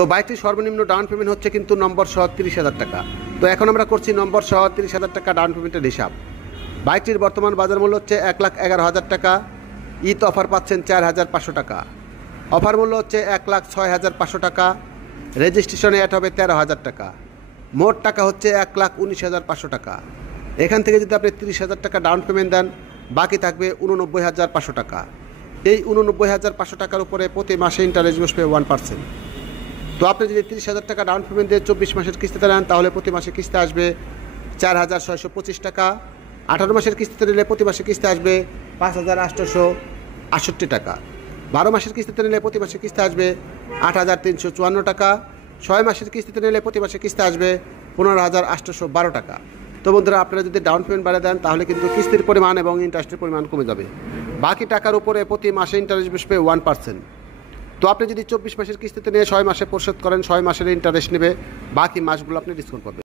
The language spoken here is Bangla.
তো বাইকটির সর্বনিম্ন ডাউন পেমেন্ট হচ্ছে কিন্তু নম্বর সহ 30,000 টাকা। তো এখন আমরা করছি নম্বর সহ 30,000 টাকা ডাউন পেমেন্টের হিসাব। বাইকটির বর্তমান বাজার মূল্য হচ্ছে 1,11,000 টাকা। ঈদ অফার পাচ্ছেন 4,500 টাকা। অফার মূল্য হচ্ছে 1,06,500 টাকা। রেজিস্ট্রেশনে অ্যাড হবে 13,000 টাকা। মোট টাকা হচ্ছে 1,19,500 টাকা। এখান থেকে যদি আপনি 30,000 টাকা ডাউন পেমেন্ট দেন, বাকি থাকবে 89,500 টাকা। এই 89,500 টাকার উপরে প্রতি মাসে ইন্টারেস্ট বসবে 1%। তো আপনি যদি 30,000 টাকা ডাউন পেমেন্ট দিয়ে 24 মাসের কিস্তিতে নেন, তাহলে প্রতি মাসে কিস্তি আসবে 4,625 টাকা। 18 মাসের কিস্তিতে নিলে প্রতি মাসে কিস্তি আসবে 5,868 টাকা। 12 মাসের কিস্তিতে নিলে প্রতি মাসে কিস্তি আসবে 8,354 টাকা। 6 মাসের কিস্তিতে নিলে প্রতি মাসে কিস্তি আসবে 15,812 টাকা। তো বন্ধুরা, আপনারা যদি ডাউন পেমেন্ট বাড়িয়ে দেন, তাহলে কিন্তু কিস্তির পরিমাণ এবং ইন্টারেস্টের পরিমাণ কমে যাবে। বাকি টাকার উপরে প্রতি মাসে ইন্টারেস্ট বসবে 1%। তো আপনি যদি 24 মাসের কিস্তিতে নিয়ে 6 মাসে পরিশোধ করেন, 6 মাসের ইন্টারেস্ট নেবে, বাকি মাসগুলো আপনি ডিসকাউন্ট পাবেন।